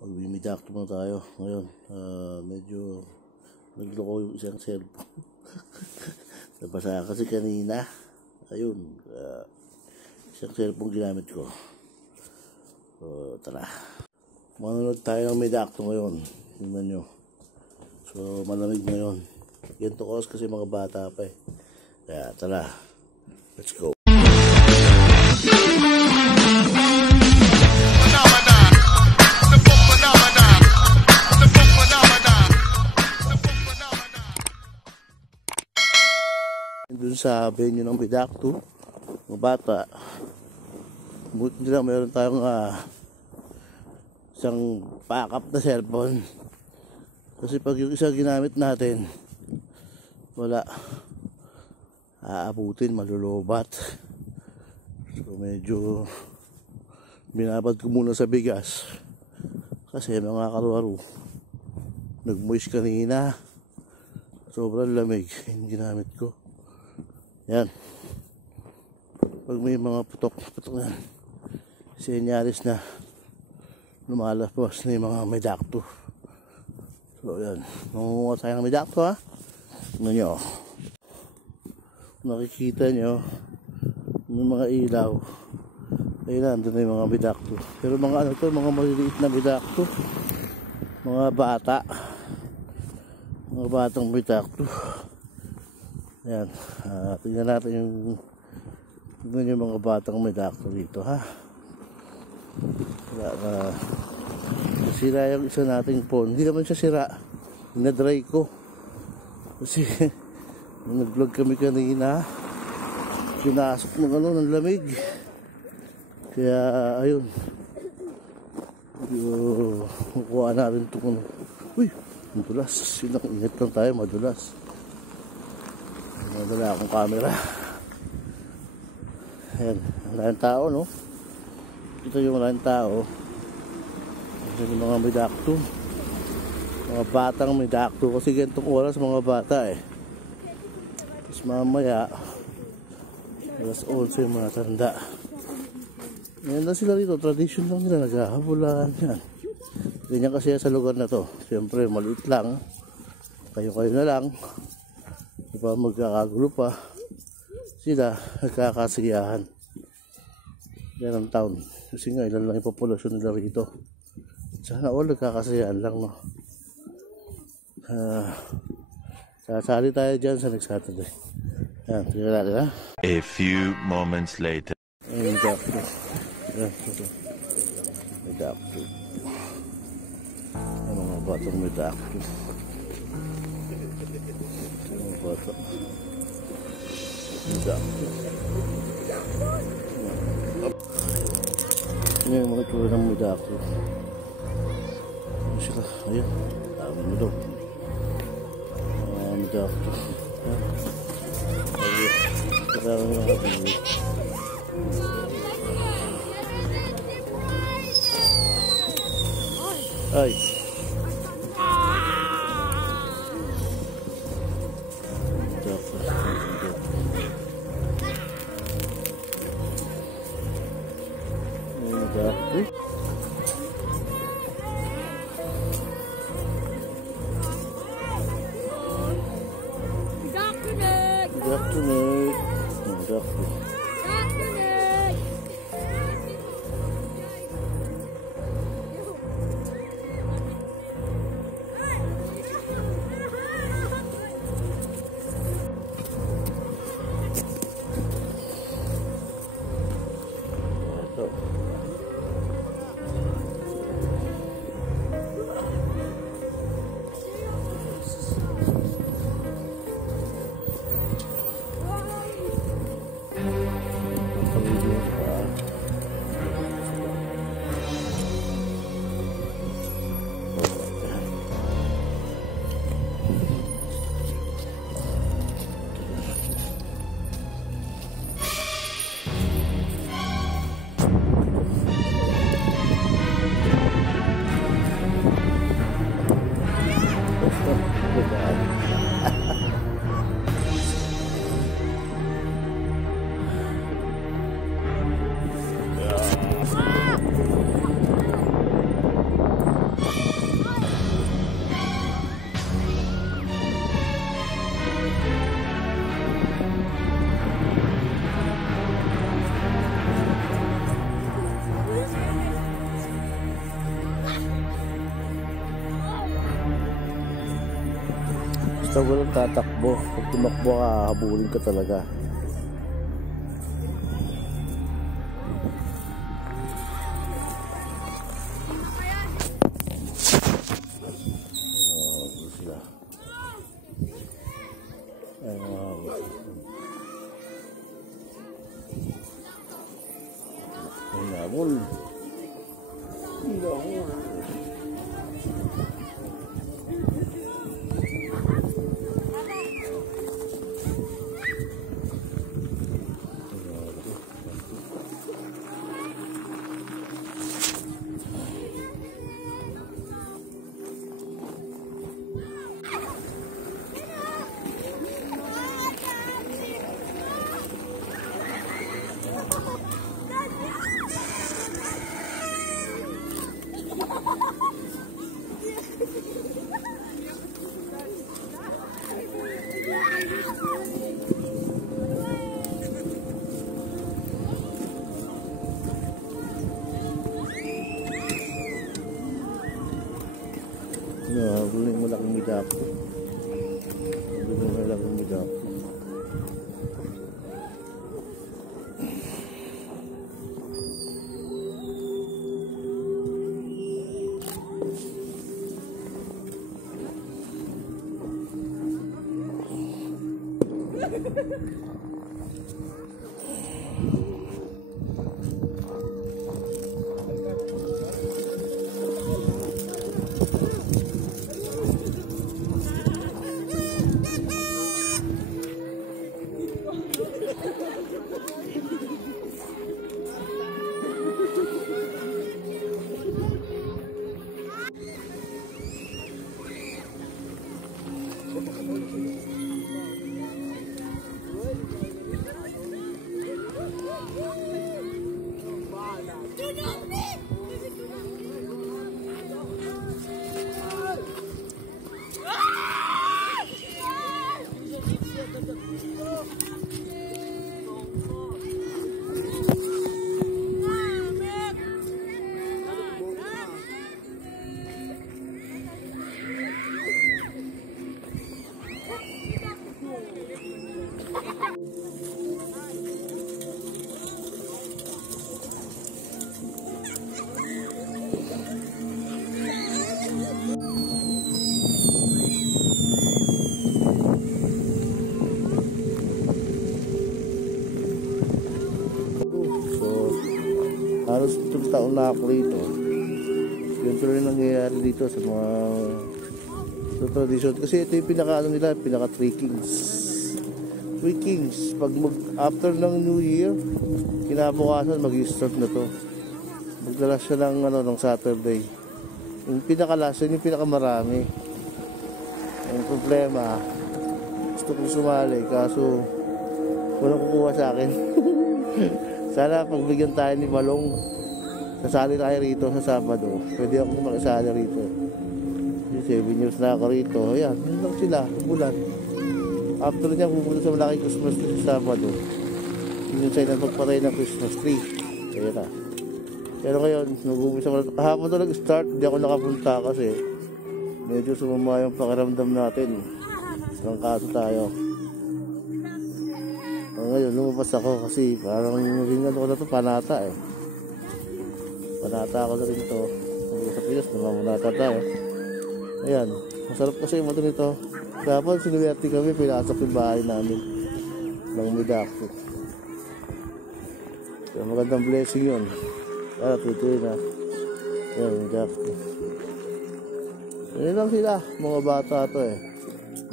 Magmimidakto muna tayo ngayon. Medyo nagloko yung isang cellphone. Nabasa kasi kanina. Ayun, isang cellphone ginamit ko. Tara, manonood tayo ng midakto ngayon. Tingnan nyo. So malamig ngayon. Ganito oras kasi mga bata pa eh. Kaya tara, let's go. Doon sa venue ng midakto, mga bata, buti nila mayroon tayong isang backup na cellphone. Kasi pag yung isa ginamit natin, wala, aabutin, malulobat. So medyo binabad ko muna sa bigas kasi mga karuaro, nagmoist kanina, sobrang lamig yung ginamit ko. Yan, pag may mga putok na senyaris na lumalabas na yung mga midakto. So yan, mangunguha tayo ng midakto ha. Tignan nyo, nakikita nyo may mga ilaw. Ayun na, andun na yung mga midakto. Pero mga ano to, mga maliliit na midakto, mga batang midakto. Ayan, tingnan natin yung mga batang midakto dito ha. Nasira yung isa nating phone. Hindi naman siya sira, na-dry ko kasi nag-vlog kami kanina, sinasok ng lamig. Kaya ayun, kukuha natin itong uy, madulas. Ingat lang tayo, madulas. Nadala akong camera. Ayan, maraming tao, no? Ito yung maraming tao. Ito yung mga midakto, mga batang midakto. Kasi ganitong oras mga bata eh. Tapos mamaya alas 11 yung mga tanda. Ngayon lang sila rito, tradition lang nila, naghahabulan yan. Ganyan kasi sa lugar na to. Siyempre maliit lang, kayo na lang. Diba, magkakagulo pa sila, nagkakasiyahan. Yan ang town. Kasi nga ilan lang yung populasyon nila rito. Sana all nagkakasiyahan lang, no? Sasali tayo dyan sa next Saturday. Yan, tingnan natin ha. A few moments later. Ayun, midakto. Yan, midakto. Ang mga batang midakto. Bata. Ini yung mga tuloy ng midakto. Ano sila? Ayan. Dami mo daw. Midakto. Karami mga kabili. Ay. Basta walang tatakbo. Pag tumakbo ka, habulin ka talaga. Hinabol. Guling mo lang midap. Guling mo lang midap. Halos itong taon na ako rito. Ganito rin nangyayari dito sa mga tradisyon. Kasi ito yung pinaka nila, pinaka 3 Kings. 3 Kings. Pag after ng New Year, kinabukasan mag-start na to. Magdalas siya ng Saturday. Yung pinaka-last, yun yung pinaka-marami. Ang problema, gusto kong sumali, kaso walang kukuha sa akin. Sana pagbigyan tayo ni Malong, sasali tayo rito sa Sabado. Pwede ako makisali rito. 7 years na ako rito. Ayan, yun lang sila, bulan. After niya, pupunta sa malaking Christmas tree sa Sabado. Yun yung sa'yo pagpatay ng Christmas tree. Kaya na. Pero ngayon, nag-umpisa ko na. Kahapon to nag-start, hindi ako nakapunta kasi medyo sumama yung pakiramdam natin. Trangkaso tayo. Ngayon, lumabas ako kasi parang ringan ko na ito, panata eh. Panata ako na rin ito. Sa Pinas, namamunata tayo. Ayan, masarap kasi yung motor nito. Dapat sinuwerte kami, pinasok yung bahay namin. Nang midakto. So, magandang blessing yun. Para tutuloy na. Ayan, midakto. Yan lang sila, mga bata to eh.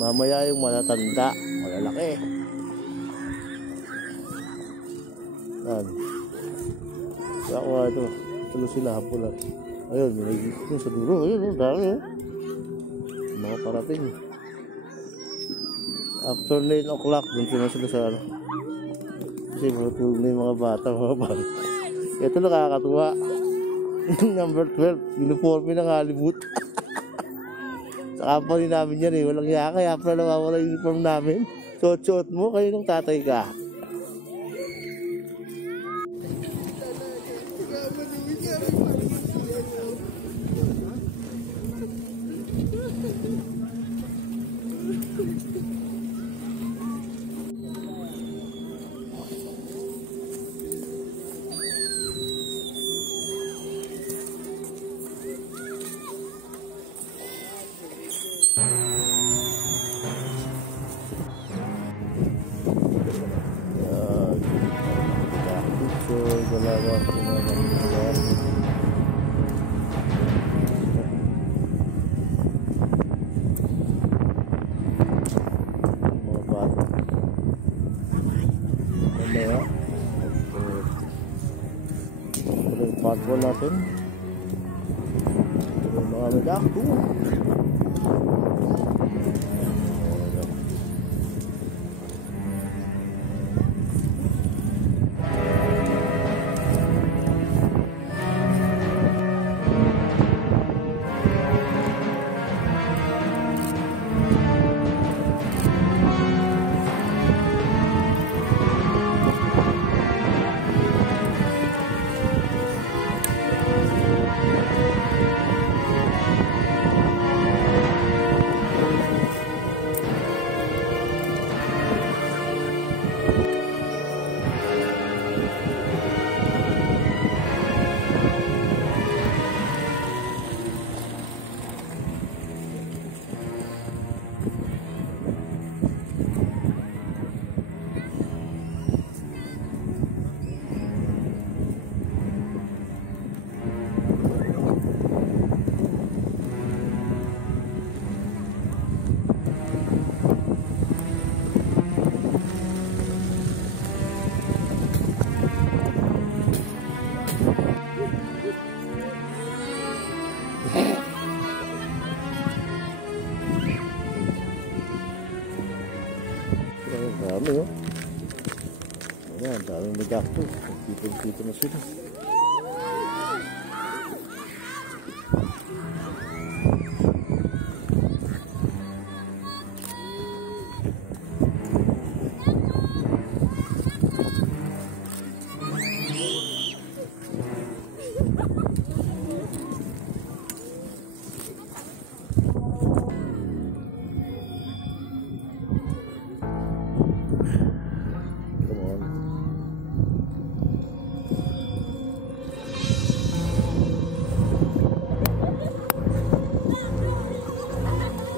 Mamaya yung matatanda, malalaki. Yan. Kaya ko ito. Tulo sila hapulan. Ayun, may gito sa duro. Ayun, dami eh. Mga parating. After 9 o'clock, dun na sila sa ano. Kasi matulog na yung mga bata. Ito nakakatuwa. Number 12, uniforme ng Hollywood. Sa company namin yan eh. Walang yaka. Kaya pala nawawala yung uniform namin. Suot-suot mo, kayo ng tatay ka. Call natin. Ito yung mga medakto. Dami oh. Ayan, daming medakto. Dito na sila.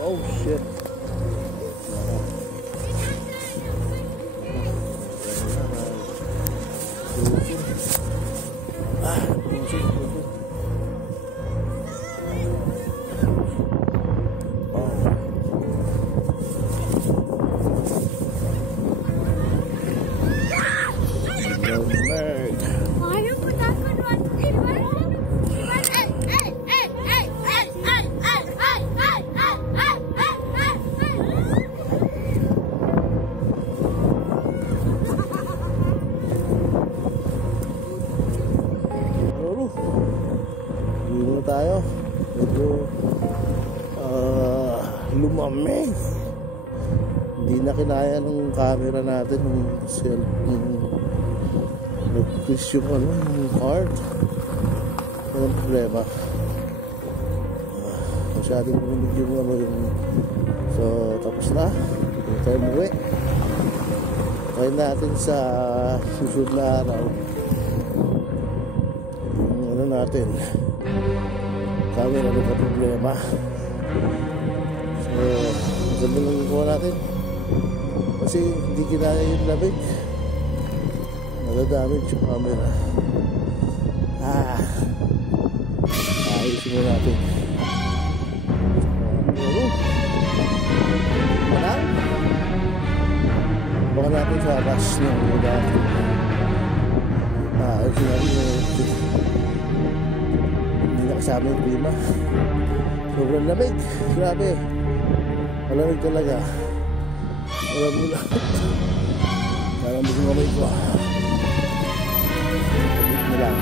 Oh shit. Tayo medyo lumamig, hindi na kinaya ng camera natin ng cellphone, nag-push yung yung card. Walang problema, masyadong lumamig yung so tapos na, hindi tayo umuwi. Try natin sa susunod na araw yung natin kami na may problema. So maganda lang yung natin kasi hindi kinaya yung lamig, nadadamage yung camera. Ayusin mo natin. Manang baka natin sa rush ng ulan. Ayusin natin yung kasama yung klima. Sobrang lamig. Grabe. Malamig talaga. Malamig lang. Malamig yung kamay ko. Malamig na lang.